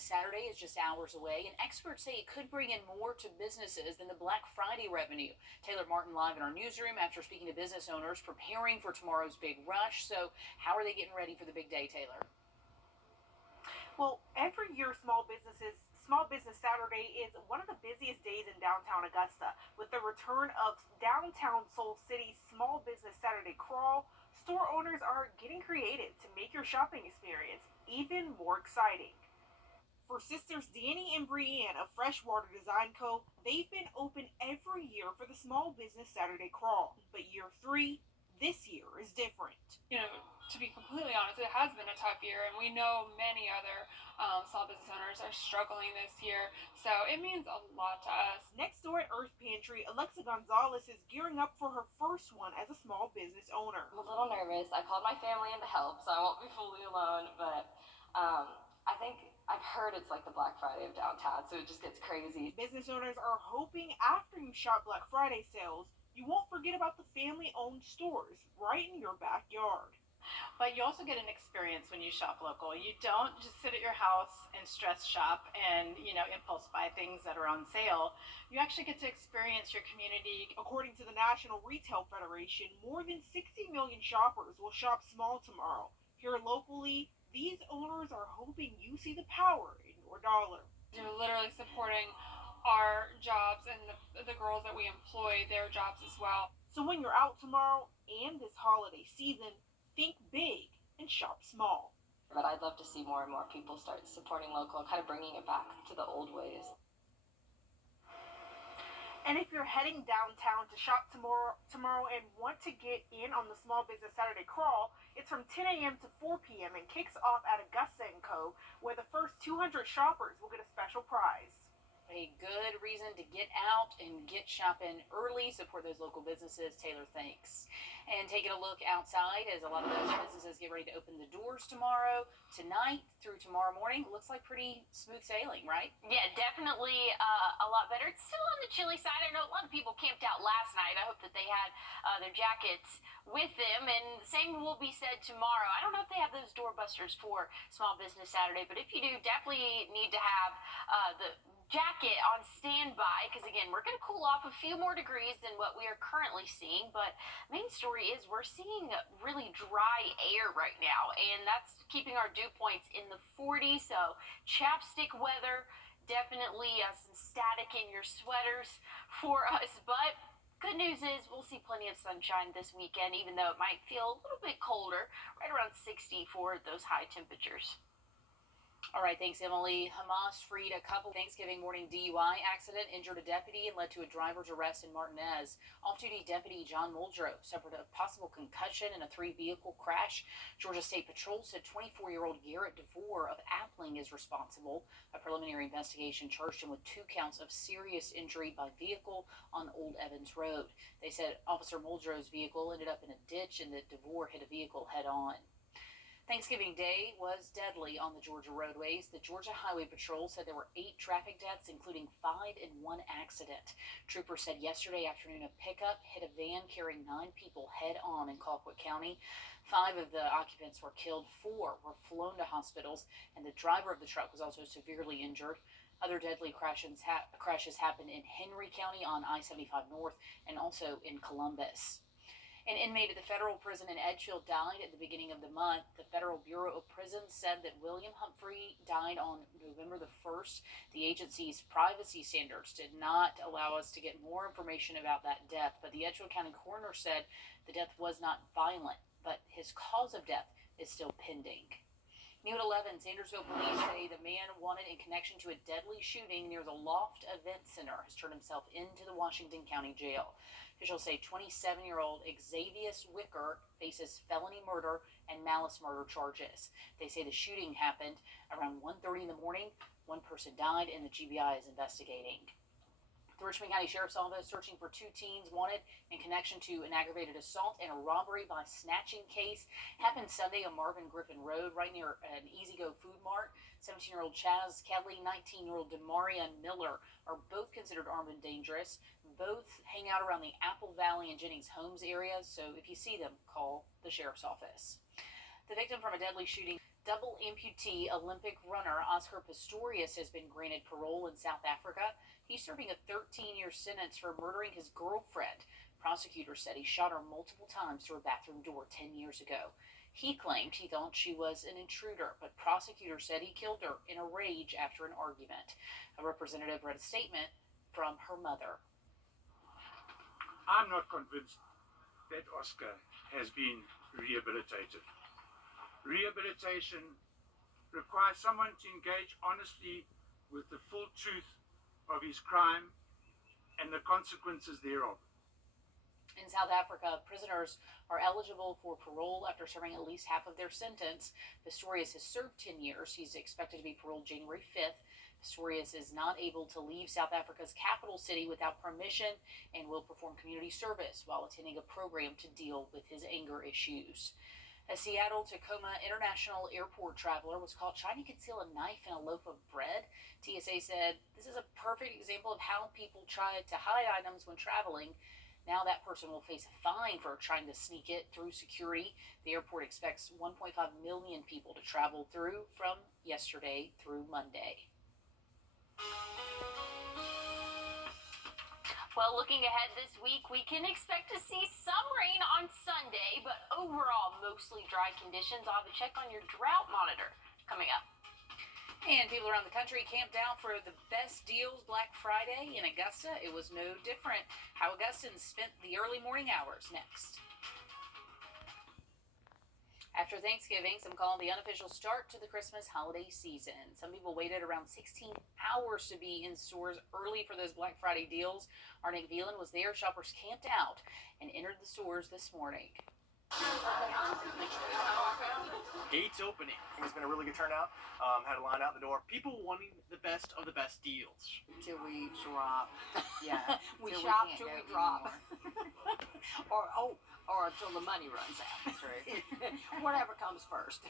Business Saturday is just hours away, and experts say it could bring in more to businesses than the Black Friday revenue. Taylor Martin live in our newsroom after speaking to business owners preparing for tomorrow's big rush. So how are they getting ready for the big day, Taylor? Well, every year Small Business Saturday is one of the busiest days in downtown Augusta. With the return of downtown Soul City's Small Business Saturday Crawl, store owners are getting creative to make your shopping experience even more exciting. For sisters Danny and Brienne of Freshwater Design Co., they've been open every year for the Small Business Saturday Crawl. But year 3, this year, is different. To be completely honest, it has been a tough year, and we know many other small business owners are struggling this year, so it means a lot to us. Next door at Earth Pantry, Alexa Gonzalez is gearing up for her first one as a small business owner. I'm a little nervous. I called my family in to help, so I won't be fully alone, but I think I've heard it's like the Black Friday of downtown, so it just gets crazy. Business owners are hoping after you shop Black Friday sales, you won't forget about the family-owned stores right in your backyard. But you also get an experience when you shop local. You don't just sit at your house and stress shop and, impulse buy things that are on sale. You actually get to experience your community. According to the National Retail Federation, more than 60 million shoppers will shop small tomorrow. Here locally, these owners are hoping you see the power in your dollar. You're literally supporting our jobs and the girls that we employ, their jobs as well. So when you're out tomorrow and this holiday season, think big and shop small. But I'd love to see more and more people start supporting local, kind of bringing it back to the old ways. And if you're heading downtown to shop tomorrow and want to get in on the Small Business Saturday Crawl, it's from 10 a.m. to 4 p.m. and kicks off at Augusta & Co., where the first 200 shoppers will get a special prize. A good reason to get out and get shopping early, support those local businesses. Taylor, thanks. And taking a look outside as a lot of those businesses get ready to open the doors tomorrow, tonight through tomorrow morning. Looks like pretty smooth sailing, right? Yeah, definitely a lot better. It's still on the chilly side. I know a lot of people camped out last night. I hope that they had their jackets with them, and the same will be said tomorrow. I don't know if they have those doorbusters for Small Business Saturday, but if you do, definitely need to have the jacket on standby, because again, we're going to cool off a few more degrees than what we are currently seeing. But main story is we're seeing really dry air right now, and that's keeping our dew points in the 40s. So chapstick weather, definitely some static in your sweaters for us. But good news is we'll see plenty of sunshine this weekend, even though it might feel a little bit colder, right around 60 for those high temperatures. All right, thanks, Emily. Hamas freed a couple. Thanksgiving morning DUI accident, injured a deputy, and led to a driver's arrest in Martinez. Off-duty deputy John Muldrow suffered a possible concussion in a 3-vehicle crash. Georgia State Patrol said 24-year-old Garrett DeVore of Appling is responsible. A preliminary investigation charged him with 2 counts of serious injury by vehicle on Old Evans Road. They said Officer Muldrow's vehicle ended up in a ditch and that DeVore hit a vehicle head-on. Thanksgiving Day was deadly on the Georgia roadways. The Georgia Highway Patrol said there were 8 traffic deaths, including 5 in one accident. Troopers said yesterday afternoon a pickup hit a van carrying 9 people head-on in Colquitt County. 5 of the occupants were killed, 4 were flown to hospitals, and the driver of the truck was also severely injured. Other deadly crashes happened in Henry County on I-75 North and also in Columbus. An inmate at the federal prison in Edgefield died at the beginning of the month. The Federal Bureau of Prisons said that William Humphrey died on November the 1st. The agency's privacy standards did not allow us to get more information about that death, but the Edgefield County coroner said the death was not violent, but his cause of death is still pending. New at 11, Sandersville police say the man wanted in connection to a deadly shooting near the Loft Event Center has turned himself into the Washington County Jail. Officials say 27-year-old Xavius Wicker faces felony murder and malice murder charges. They say the shooting happened around 1:30 in the morning. One person died and the GBI is investigating. The Richmond County Sheriff's Office searching for 2 teens wanted in connection to an aggravated assault and a robbery by snatching case. Happened Sunday on Marvin Griffin Road, right near an Easy Go Food Mart. 17-year-old Chaz Kelly, 19-year-old Demaria Miller are both considered armed and dangerous. Both hang out around the Apple Valley and Jennings Homes areas, so if you see them, call the Sheriff's Office. The victim from a deadly shooting double amputee Olympic runner Oscar Pistorius has been granted parole in South Africa. He's serving a 13-year sentence for murdering his girlfriend. Prosecutors said he shot her multiple times through a bathroom door 10 years ago. He claimed he thought she was an intruder, but prosecutors said he killed her in a rage after an argument. A representative read a statement from her mother. I'm not convinced that Oscar has been rehabilitated. Rehabilitation requires someone to engage honestly with the full truth of his crime and the consequences thereof. In South Africa, prisoners are eligible for parole after serving at least half of their sentence. Pistorius has served 10 years. He's expected to be paroled January 5th. Pistorius is not able to leave South Africa's capital city without permission and will perform community service while attending a program to deal with his anger issues. A Seattle-Tacoma International Airport traveler was caught trying to conceal a knife in a loaf of bread. TSA said this is a perfect example of how people try to hide items when traveling. Now that person will face a fine for trying to sneak it through security. The airport expects 1.5 million people to travel through from yesterday through Monday. Well, looking ahead this week, we can expect to see some rain on Sunday, but overall mostly dry conditions. I'll have a check on your drought monitor coming up. And people around the country camped out for the best deals Black Friday in Augusta. It was no different. How Augustans spent the early morning hours next. After Thanksgiving, some call it the unofficial start to the Christmas holiday season. Some people waited around 16 hours to be in stores early for those Black Friday deals. Our Nick Veland was there. Shoppers camped out and entered the stores this morning. Gates opening. It's been a really good turnout. Had a line out the door. People wanting the best of the best deals. Till we drop. Yeah. We till shop can't till go we drop. anymore. or until the money runs out. True. Whatever comes first.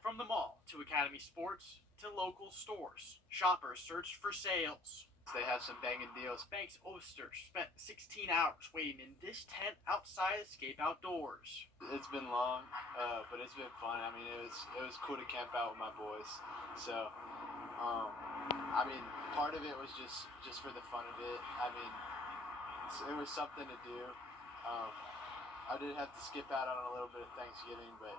From the mall to Academy Sports to local stores, shoppers searched for sales. They have some banging deals. Banks Oyster spent 16 hours waiting in this tent outside Escape Outdoors. It's been long, but it's been fun. I mean, it was cool to camp out with my boys. So, I mean, part of it was just for the fun of it. I mean, it was something to do. I did have to skip out on a little bit of Thanksgiving, but.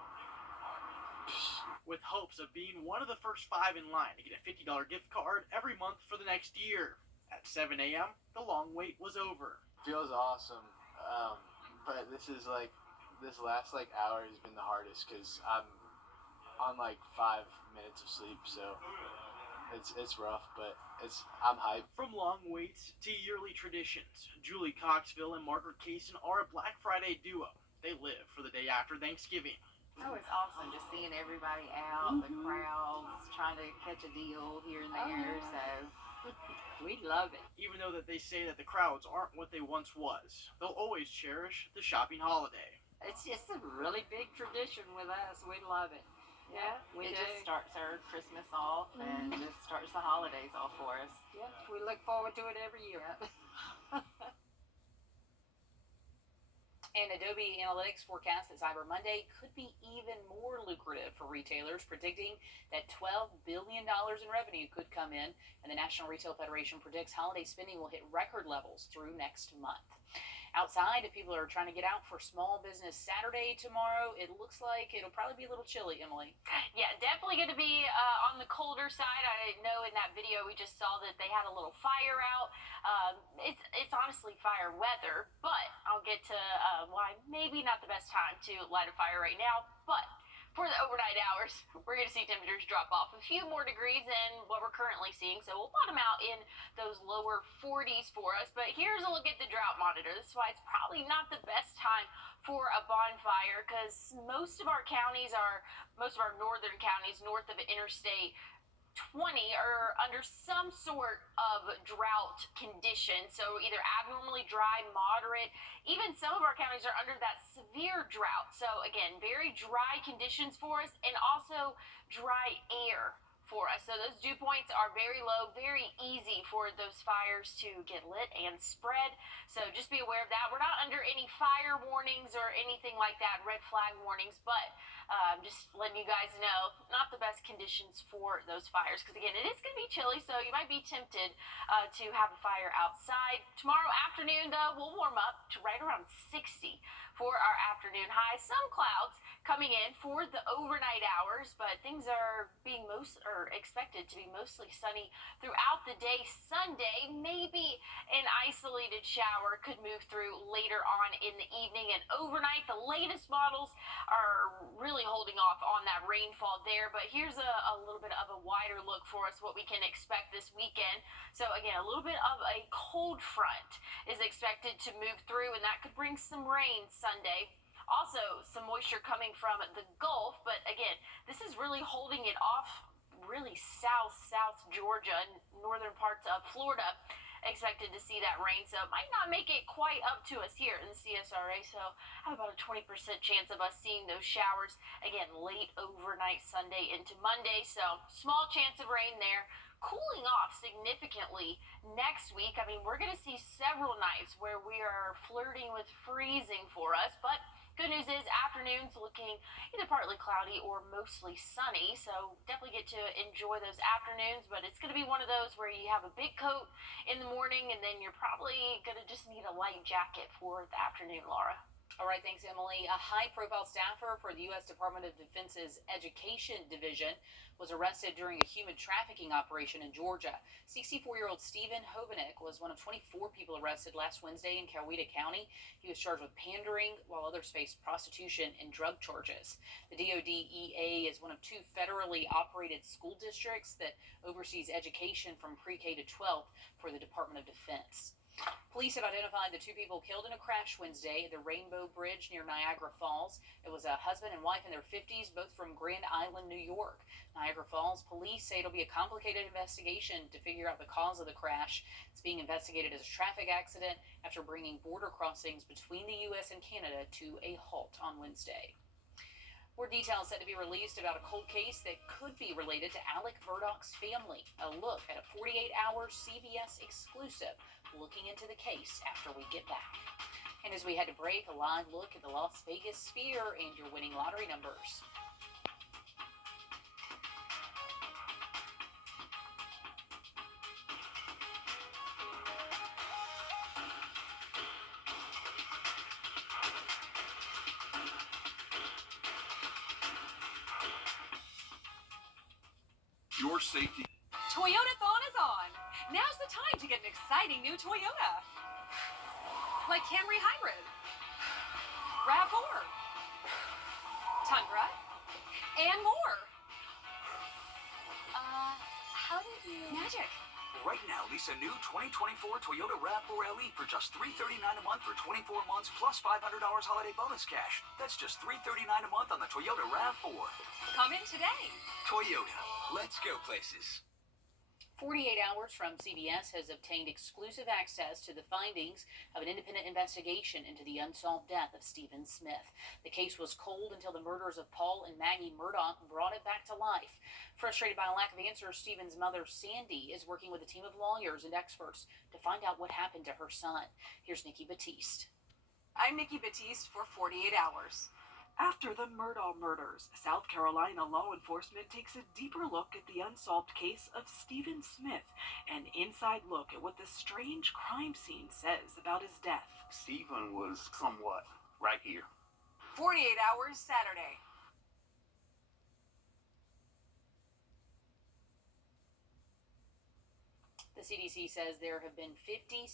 With hopes of being one of the first 5 in line to get a $50 gift card every month for the next year. At 7 a.m., the long wait was over. Feels awesome, but this last hour has been the hardest because I'm on 5 minutes of sleep, so it's rough, but I'm hyped. From long waits to yearly traditions, Julie Coxville and Margaret Kaysen are a Black Friday duo. They live for the day after Thanksgiving. Oh, it's awesome just seeing everybody out, the crowds, trying to catch a deal here and there. So We love it. Even though that they say that the crowds aren't what they once was, they'll always cherish the shopping holiday. It's just a really big tradition with us. We love it. yeah, we it do. just starts our Christmas off and just starts the holidays off for us. Yeah, we look forward to it every year. And Adobe Analytics forecasts that Cyber Monday could be even more lucrative for retailers, predicting that $12 billion in revenue could come in, and the National Retail Federation predicts holiday spending will hit record levels through next month. Outside, if people are trying to get out for Small Business Saturday tomorrow, it looks like it'll probably be a little chilly, Emily. Yeah, definitely going to be on the colder side. I know in that video we just saw that they had a little fire out. It's honestly fire weather, but I'll get to why maybe not the best time to light a fire right now. But for the overnight hours, we're going to see temperatures drop off a few more degrees than what we're currently seeing. So we'll bottom out in those lower 40s for us. But here's a look at the drought monitor. This is why it's probably not the best time for a bonfire, because most of our northern counties north of Interstate 20 are under some sort of drought condition, so either abnormally dry, moderate, even some of our counties are under that severe drought. So again, very dry conditions for us, and also dry air for us. So those dew points are very low, very easy for those fires to get lit and spread. So just be aware of that. We're not under any fire warnings or anything like that, red flag warnings, but Just letting you guys know, not the best conditions for those fires because again, it is going to be chilly, so you might be tempted to have a fire outside. Tomorrow afternoon, though, we'll warm up to right around 60 for our afternoon high. Some clouds coming in for the overnight hours, but things are being expected to be mostly sunny throughout the day. Sunday, maybe an isolated shower could move through later on in the evening and overnight. The latest models are really holding off on that rainfall there, but here's a little bit of a wider look for us, what we can expect this weekend. So again, a little bit of a cold front is expected to move through, and that could bring some rain Sunday. Also, some moisture coming from the Gulf, but again, this is really holding it off really south Georgia, northern parts of Florida. Expected to see that rain, so it might not make it quite up to us here in the CSRA, so I have about a 20% chance of us seeing those showers again late overnight Sunday into Monday, so small chance of rain there. Cooling off significantly next week. I mean, we're going to see several nights where we are flirting with freezing for us, but good news is afternoons looking either partly cloudy or mostly sunny, so definitely get to enjoy those afternoons, but it's going to be one of those where you have a big coat in the morning and then you're probably going to just need a light jacket for the afternoon, Laura. All right, thanks, Emily. A high-profile staffer for the U.S. Department of Defense's Education Division was arrested during a human trafficking operation in Georgia. 64-year-old Stephen Hovanek was one of 24 people arrested last Wednesday in Coweta County. He was charged with pandering, while others faced prostitution and drug charges. The DODEA is one of two federally operated school districts that oversees education from pre-K to 12th for the Department of Defense. Police have identified the two people killed in a crash Wednesday at the Rainbow Bridge near Niagara Falls. It was a husband and wife in their 50s, both from Grand Island, New York. Niagara Falls police say it'll be a complicated investigation to figure out the cause of the crash. It's being investigated as a traffic accident after bringing border crossings between the U.S. and Canada to a halt on Wednesday. More details set to be released about a cold case that could be related to Alec Murdaugh's family. A look at a 48-hour CBS exclusive looking into the case after we get back. And as we head to break, a live look at the Las Vegas Sphere and your winning lottery numbers. Your safety. Toyotathon is on. Now's the time to get an exciting new Toyota. Like Camry Hybrid, RAV4, Tundra, and more. How did you... Magic. Right now, lease a new 2024 Toyota RAV4 LE for just $339 a month for 24 months plus $500 holiday bonus cash. That's just $339 a month on the Toyota RAV4. Come in today. Toyota. Let's go places. 48 Hours from CBS has obtained exclusive access to the findings of an independent investigation into the unsolved death of Stephen Smith. The case was cold until the murders of Paul and Maggie Murdaugh brought it back to life. Frustrated by a lack of answers, Stephen's mother, Sandy, is working with a team of lawyers and experts to find out what happened to her son. Here's Nikki Batiste. I'm Nikki Batiste for 48 Hours. After the Murdaugh murders, South Carolina law enforcement takes a deeper look at the unsolved case of Stephen Smith, an inside look at what the strange crime scene says about his death. Stephen was somewhat right here. 48 Hours Saturday. The CDC says there have been 56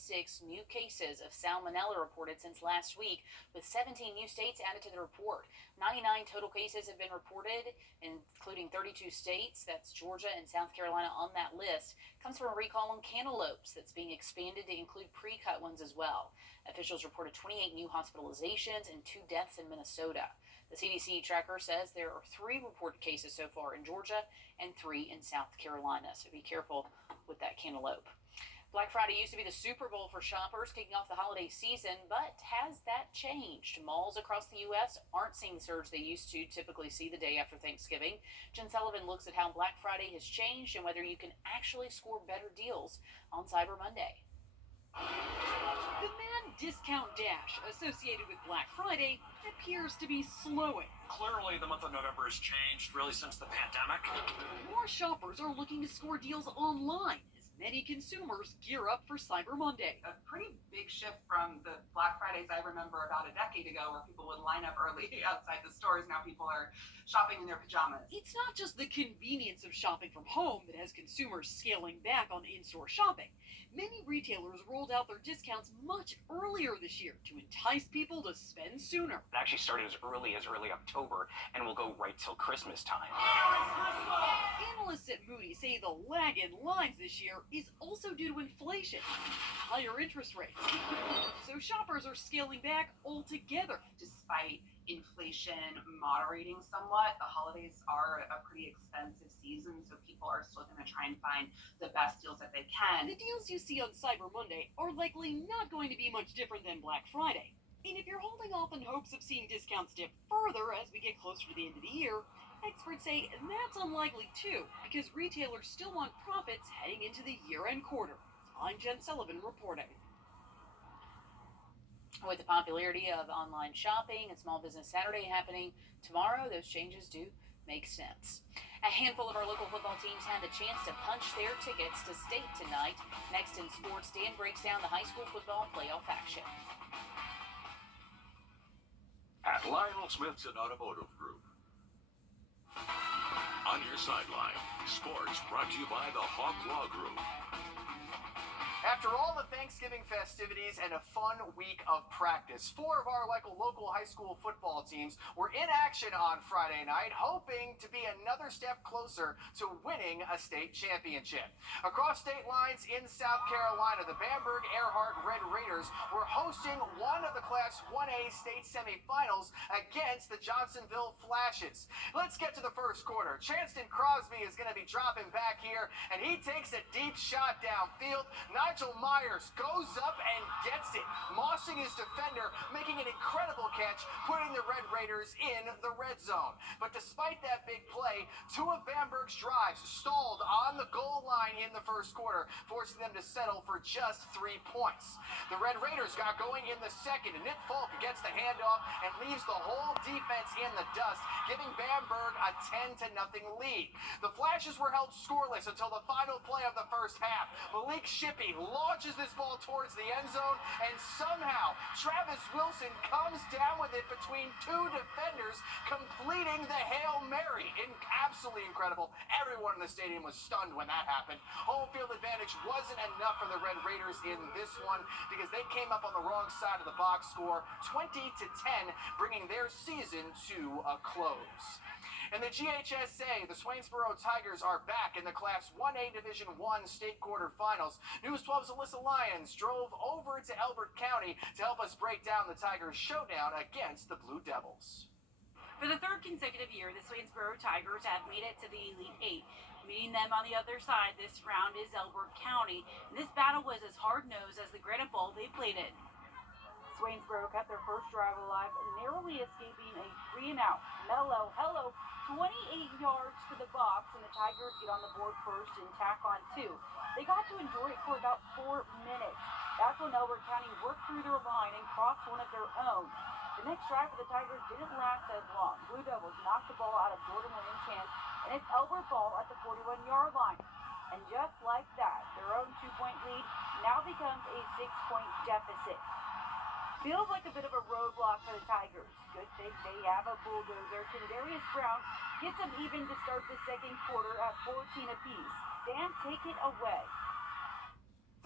new cases of salmonella reported since last week, with 17 new states added to the report. 99 total cases have been reported, including 32 states. That's Georgia and South Carolina on that list. Comes from a recall on cantaloupes that's being expanded to include pre-cut ones as well. Officials reported 28 new hospitalizations and 2 deaths in Minnesota. The CDC tracker says there are 3 reported cases so far in Georgia and 3 in South Carolina, so be careful with that cantaloupe. Black Friday used to be the Super Bowl for shoppers kicking off the holiday season, but has that changed? Malls across the U.S. aren't seeing the surge they used to typically see the day after Thanksgiving. Jen Sullivan looks at how Black Friday has changed and whether you can actually score better deals on Cyber Monday. The mad discount dash associated with Black Friday appears to be slowing. Clearly, the month of November has changed really since the pandemic. More shoppers are looking to score deals online as many consumers gear up for Cyber Monday. A pretty big shift from the Black Fridays I remember about a decade ago, where people would line up early outside the stores. Now people are shopping in their pajamas. It's not just the convenience of shopping from home that has consumers scaling back on in-store shopping. Many retailers rolled out their discounts much earlier this year to entice people to spend sooner. It actually started as early October and will go right till Christmas time. Analysts at Moody's say the lag in lines this year is also due to inflation, higher interest rates. So shoppers are scaling back altogether. Despite inflation moderating somewhat, the holidays are a pretty expensive season, so people are still going to try and find the best deals that they can. The deals you see on Cyber Monday are likely not going to be much different than Black Friday. And if you're holding off in hopes of seeing discounts dip further as we get closer to the end of the year, experts say that's unlikely too, because retailers still want profits heading into the year-end quarter. I'm Jen Sullivan reporting. With the popularity of online shopping and Small Business Saturday happening tomorrow, those changes do make sense. A handful of our local football teams had the chance to punch their tickets to state tonight. Next in sports, Dan breaks down the high school football playoff action. At Lionel Smithson Automotive Group. On your sideline, sports brought to you by the Hawk Law Group. After all the Thanksgiving festivities and a fun week of practice, 4 of our local high school football teams were in action on Friday night, hoping to be another step closer to winning a state championship. Across state lines in South Carolina, the Bamberg-Earhart Red Raiders were hosting one of the Class 1A state semifinals against the Johnsonville Flashes. Let's get to the first quarter. Chanston Crosby is going to be dropping back here, and he takes a deep shot downfield. Nigel Myers goes up and gets it, mossing his defender, making an incredible catch, putting the Red Raiders in the red zone. But despite that big play, 2 of Bamberg's drives stalled on the goal line in the first quarter, forcing them to settle for just 3 points. The Red Raiders got going in the second, and Nick Folk gets the handoff and leaves the whole defense in the dust, giving Bamberg a 10-0 lead. The Flashes were held scoreless until the final play of the first half. Malik Shippey launches this ball towards the end zone, and somehow Travis Wilson comes down with it between 2 defenders, completing the Hail Mary. Absolutely incredible. Everyone in the stadium was stunned when that happened. Home field advantage wasn't enough for the Red Raiders in this one, because they came up on the wrong side of the box score, 20-10, bringing their season to a close. In the GHSA, the Swainsboro Tigers are back in the Class 1A Division I state quarterfinals. News 12's Alyssa Lyons drove over to Elbert County to help us break down the Tigers' showdown against the Blue Devils. For the 3rd consecutive year, the Swainsboro Tigers have made it to the Elite 8. Meeting them on the other side this round is Elbert County. And this battle was as hard-nosed as the Granite Bowl they played in. Swainsboro kept their first drive alive, narrowly escaping a 3-and-out. Mello, hello, 28 yards to the box, and the Tigers get on the board first and tack on 2. They got to enjoy it for about 4 minutes. That's when Elbert County worked through their line and crossed one of their own. The next drive for the Tigers didn't last as long. Blue Devils knocked the ball out of Jordan Williams' hands, and it's Elbert ball at the 41-yard line. And just like that, their own 2-point lead now becomes a 6-point deficit. Feels like a bit of a roadblock for the Tigers. Good thing they have a bulldozer. Kendarius Brown gets them even to start the second quarter at 14 apiece. Dan, take it away.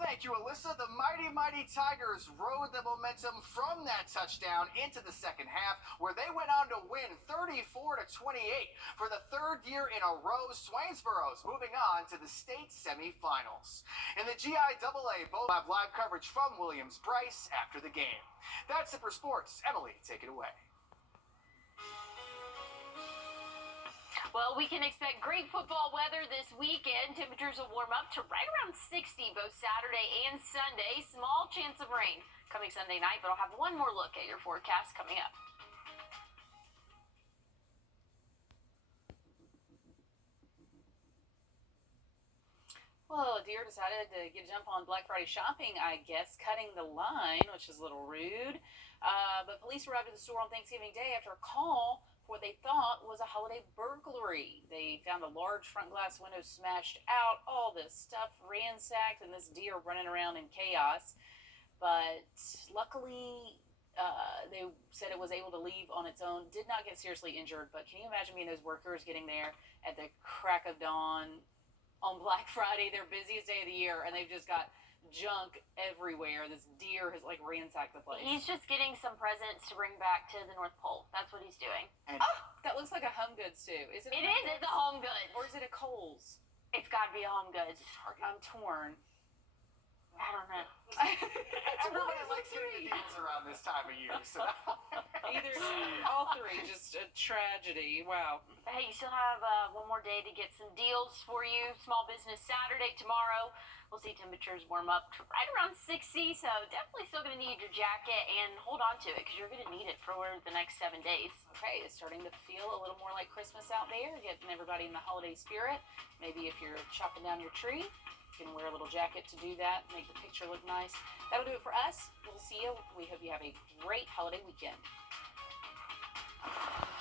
Thank you, Alyssa. The mighty Tigers rode the momentum from that touchdown into the second half, where they went on to win 34-28 for the 3rd year in a row. Swainsboro's moving on to the state semifinals. In the GIAA, both have live coverage from Williams-Brice after the game. That's it for sports. Emily, take it away. Well, we can expect great football weather this weekend. Temperatures will warm up to right around 60 both Saturday and Sunday. Small chance of rain coming Sunday night, but I'll have one more look at your forecast coming up. Well, a deer decided to get a jump on Black Friday shopping, I guess, cutting the line, which is a little rude. But police arrived at the store on Thanksgiving Day after a call for what they thought was a holiday burglary. They found a large front glass window smashed out, all this stuff ransacked, and this deer running around in chaos. But luckily, they said it was able to leave on its own, did not get seriously injured. But can you imagine being those workers getting there at the crack of dawn on Black Friday, their busiest day of the year, and they've just got junk everywhere? This deer has like ransacked the place. He's just getting some presents to bring back to the North Pole. That's what he's doing. Oh, that looks like a Home Goods too. Is it? It is. It's a Home Goods. Or is it a Kohl's? It's got to be a Home Goods. I'm torn. I don't know. Everybody likes getting the deals around this time of year. So either all three, just a tragedy. Wow. Hey, you still have one more day to get some deals for you. Small Business Saturday tomorrow. We'll see temperatures warm up to right around 60, so definitely still going to need your jacket and hold on to it because you're going to need it for the next 7 days. Okay, it's starting to feel a little more like Christmas out there, getting everybody in the holiday spirit. Maybe if you're chopping down your tree, you can wear a little jacket to do that, make the picture look nice. That'll do it for us. We'll see you. We hope you have a great holiday weekend.